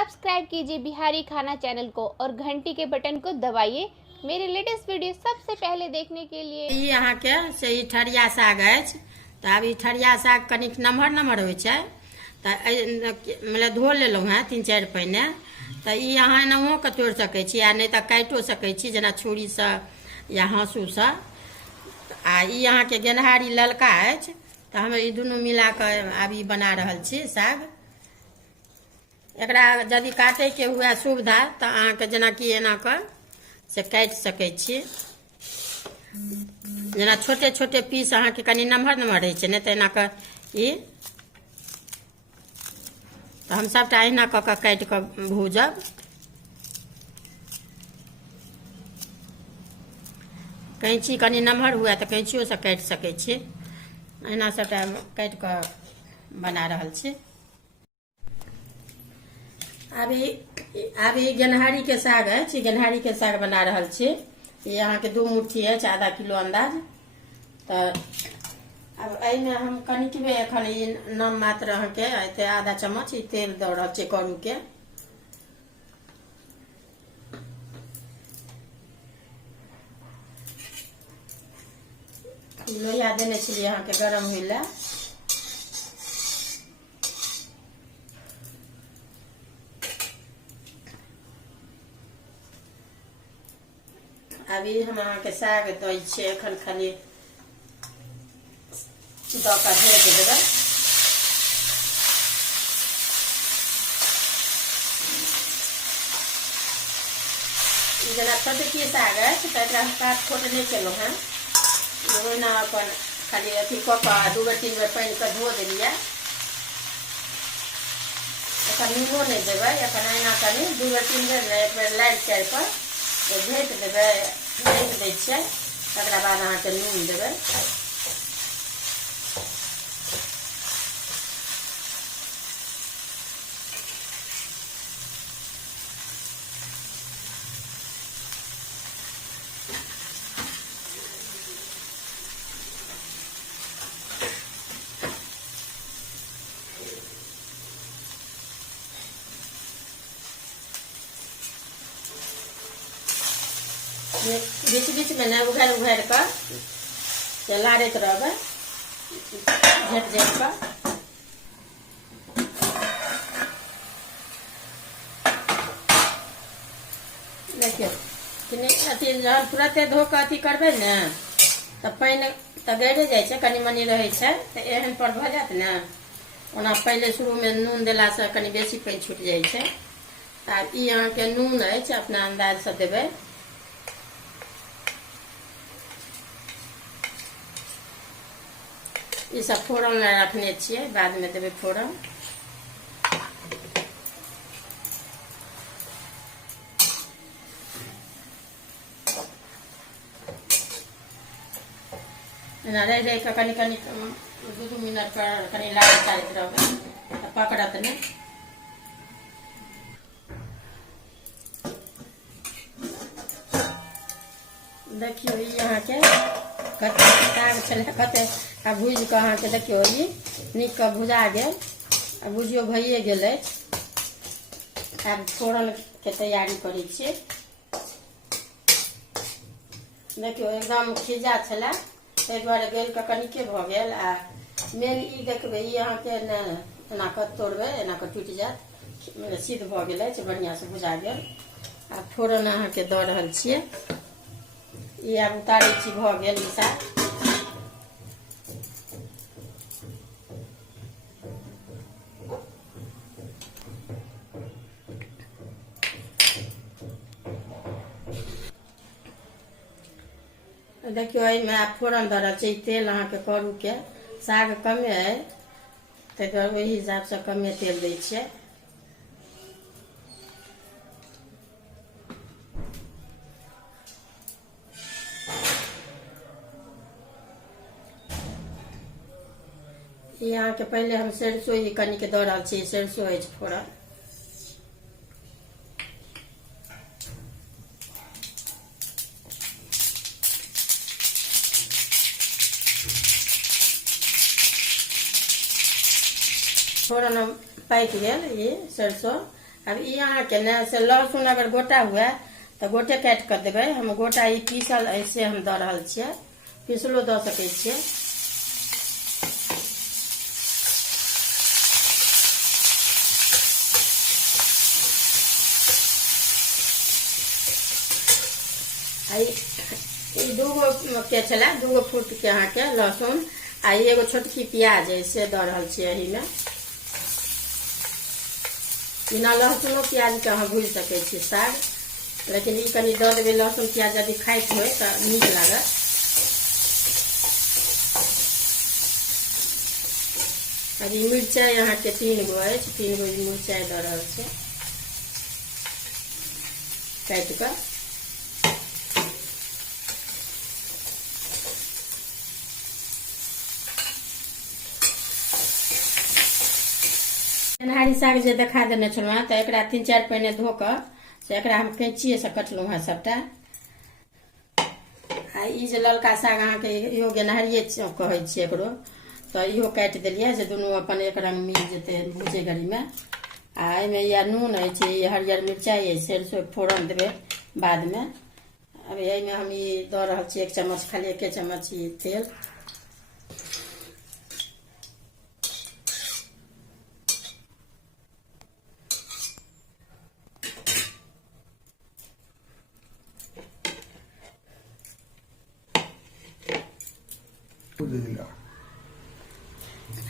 Subscribe कीजिए बिहारी खाना channel को और घंटी के बटन को दबाइए मेरे लेटेस्ट वीडियो सबसे पहले देखने के लिए। यहाँ के से ई ठरिया साग अछि तो अब ई ठरिया साग कनिक नमहर नमहर होइ छै तो मतलब धो लेलहुँ हैं 3-4 पहिने तो ई अहाँ एनाहो के तोड़ि सकै छी आ नहीं तो काटियो सकै छी जेना छुरी से या हाँसू से। आ ई अहाँ के गेनहारी ललका अछि तो हम ई दुनू मिला के अब ई बना रहल छी साग। एकरा यदि काटे के हुए सुविधा तो अहाँ के जेना कि एना के से काटि सकै छी। जेना छोटे छोटे पीस अहाँ के कनी नमहर नमहर रहै छै नहीं तो एना के ई तो हम सबटा अहिना कऽ के काटि के भूजब। कैंची कनी नमहर हुए तो कैंचियो से काटि सकै छी। अहिना सबटा काटि के बना रहल छी। अभी गेनहारी के साग है, गेनहारी के साग बना रहल छी। ये यहाँ के 2 मुट्ठी है, आधा किलो अंदाज। तो अब एहिमे हम कनिकबे एखन ई नम मात्र अहाँ के एते आधा चम्मच ई तेल दऽ रहल छी करू के। लोहिया देने छलिए अहाँ के गरम होइ ला। अभी हम अहाँ के साग दै छियै एखन खाली दऽ कऽ ढेक देबै। जेना छोटकी साग अछि तऽ एकरा हम काट खोट नहि केलहुँ हैं, ओहिना अपन खाली अथी कऽ कऽ 2 बेर 3 बेर पानि के धो देलियै। एखन नूनो नहीं देबै, एखन अहिना कनी 2 बेर 3 बेर ने एक बेर लारि चारि पर ढेक देबै। ढेक दै छियै तकरा बाद अहाँ के नून देबै। बीच बीच में ना उघार उघार कर लारैत रहबै झट झट कर। देखियो अथी जहन तुरंते धो के अथी करबै ने तो पानि तो गड़े जाइ छै, कनी मनी रहै छै तो एहन पर भऽ जायत ने। ओना पहले शुरू में नून देला से कनी बेसी पानि छूट जाइ छै। आब ई अहाँ के नून अछि अपना अंदाज से देबै। ई सब फोरन ला रखने छियै, बाद में देबै फोरन। एना रहि रहि के कनी कनी 2-2 मिनट पर कनी लारैत चारैत रहबै तऽ पकड़त नहि। देखियो ई अहाँ के कते साग छलै कते आ भूज के अहाँ के देखियो ई नीक के भुजा गेल। आ भुजियो भइए गेल अछि। आब फोरन के तैयारी करै छियै। देखियो एकदम खिजा छलै ताहि दुआरे बेल के कनिके भऽ गेल। आ मेन ई देखबै ई अहाँ के ने एना कऽ तोड़बै एना कऽ टूटि जायत, सिद्ध भऽ गेल अछि, बढ़िया से भुजा गेल। आ फोरन अहाँ के दऽ रहल छियै। ई आब उतारै छी, भऽ गेल ई साग। देखियो एहिमे आब फोरन दऽ रहल छै। तेल अहाँ के करू के साग कमे है ताहि दुआरे ओहि हिसाब से कमे तेल दै छियै। ई अहाँ के पहले हम सरसों ही कनी के दऽ रहल छी, सरसों अछि फोरन। फोरन पाकि गेल ई सरसों। अब ई अहाँ के ने से लहसुन अगर गोटा हुआ तो गोटे काट कर देवे। हम गोटा ई पीसल ऐसे हम दऽ रहल छियै, पीसलो दऽ सकै छियै। ई दूगो के छलै, दूगो फुट के अहाँ के लहसुन आ एगो छोटकी प्याज ऐसे दऽ रहल छियै एही में। बिना लहसुनो प्याज के अहाँ भूज सकै छी साग, लेकिन ई कनी दऽ देबै लहसुन प्याज यदि खाइत होइ तऽ नीक लागत। अभी मिरचाई अहाँ के 3 गो अछि, 3 गो मिरचाई दऽ रहल छै काटि कऽ। गेनहारी साग जे देखा देने छलहुँ हेँ तऽ एकरा 3-4 पहिने धो कऽ से एकरा हम कैंचिए से कटलहुँ हेँ सबटा। आ ई जे ललका साग अहाँके इहो गेनहारिए कहै छियै एकरो, तऽ इहो काटि देलियै जे दुनू अपन एक रंग मिल जेतै भूजे घड़ीमे। आ एहिमे या नून अछि, ई हरियर मिरचाइ अछि, सरिसो फोड़न देबै बादमे। अब एहिमे हम ई दऽ रहल छी 1 चम्मच, खाली 1 चम्मच ई तेल।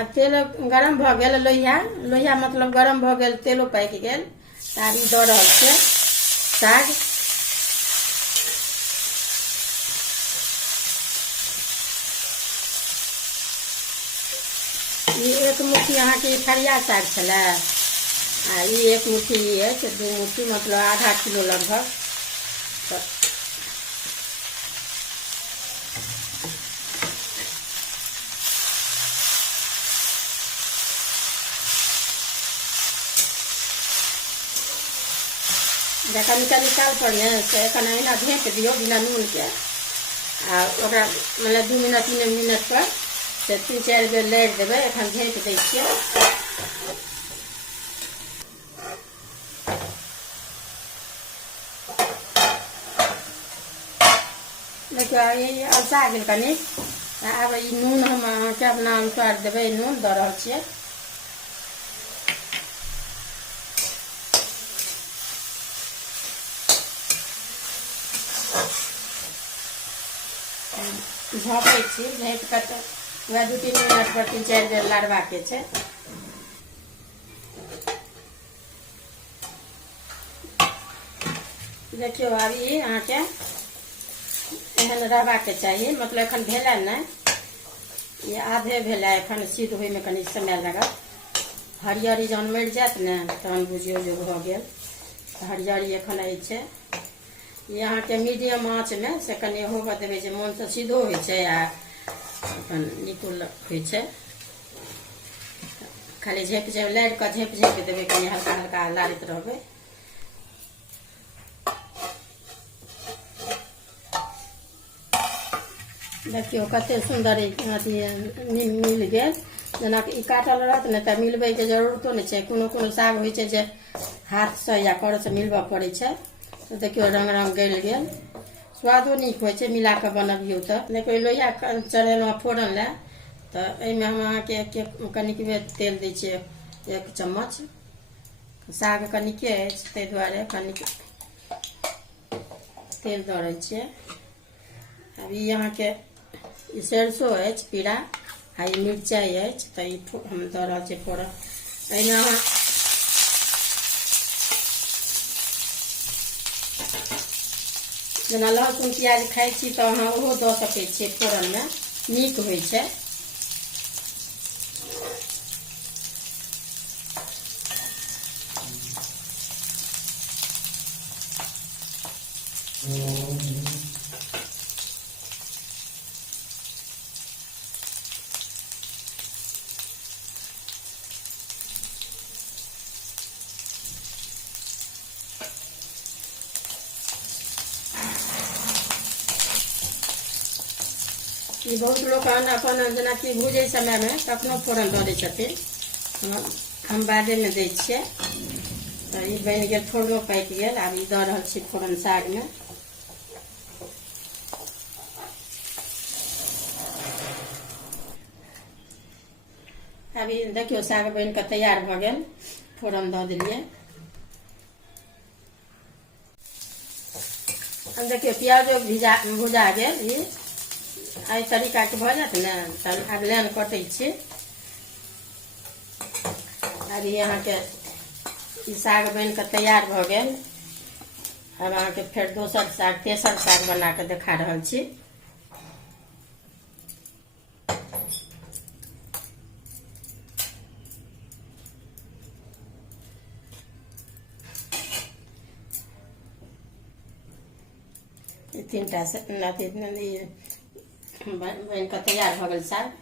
अब तेल गरम भऽ गेल, लोहिया मतलब गरम भऽ गेल, तेलो पाकि गेल। तऽ आब ई दऽ रहल छियै साग। ई 1 मुट्ठी अहाँके ठरिया साग छलै, आ ई 1 मुट्ठी ई अछि, 2 मुट्ठी मतलब आधा किलो लगभग। कनी कनी काल पर ने से एखन अहिना ढेक दियौ बिना नून के, आ ओकरा मतलब 2 मिनट 3 मिनट पर से 3-4 बेर लारि देबै। एखन ढेक दै छियै। देखियौ ई अलसा गेल कनी। आब ई नून हम अहाँके अपना अनुसार देबै, नून दऽ रहल छियै। झाँपै छी, झाँपि कऽ तऽ वएह 2-3 मिनट पर 3-4 बेर लारबाक छै। देखियौ आब ई अहाँके एहन रहबाक चाही, मतलब एखन भेलै नहि, ये आधे भेलै, एखन सिद्ध होइमे कनि समय लागत। हरियरी जहन मरि जायत ने तहन बुझियौ जे भऽ गेल। हरियरी एखन अछि, ये अहाँके मीडियम आँचमे से कनि होबऽ देबै जे मोनसँ सीधो होइ छै आ अपन नीको होइ छै। खाली झाँपि लारि कऽ झाँपि देबै, कनि हल्का हल्का लारैत रहबै। देखियौ कते सुन्दर अथी मिल गेल। जेनाकि ई काटल रहत ने तऽ मिलबैके जरूरतो नहि छै। कोनो साग होइ छै जे हाथसँ या करसँ मिलबऽ पड़ै छै। तऽ देखियौ रंग गलि गेल, स्वादो नीक होइ छै मिला कऽ बनबियौ तऽ। देखियौ लोहिया चढ़ेलहुँ फोड़न लए, तऽ एहिमे हम अहाँके कनिक बेर तेल दै छियै, 1 चम्मच। साग कनिके अछि ताहि दुआरे कनिक तेल दऽ दै छियै। अब ई अहाँके ई सरिसो अछि पीरा, आ ई मिरचाइ अछि, तऽ ई हम दऽ रहल छियै फोड़न। एहिमे अहाँ जेना लहसुन प्याज खाइ छी तऽ अहाँ ओहो दऽ सकै छियै फोड़नमे, नीक होइ छै। ई बहुत लोग अपन जेनाकि भूजै समयमे कखनो फोरन दऽ दै छथिन, हम बादेमे दै छियै। तो ई बन गेल, फोरनो पाकि गेल। आब ई दऽ रहल छी फोरन साग में। अभी देखियो साग बन के तैयार भ गेल, फोरन दऽ देलिए। अब देखियो प्याजो भुजा गेल। ई एहि तरीका के भऽ जात ने तऽ आब लाइन कटै छी। अभी यहाँ के ई साग बन के तैयार भ गेल। अब अहाँ के फेर दोसर साग, तेसर साग बना के देखा रहल छी। तीन टा से बन के तैयार भ गेल साग।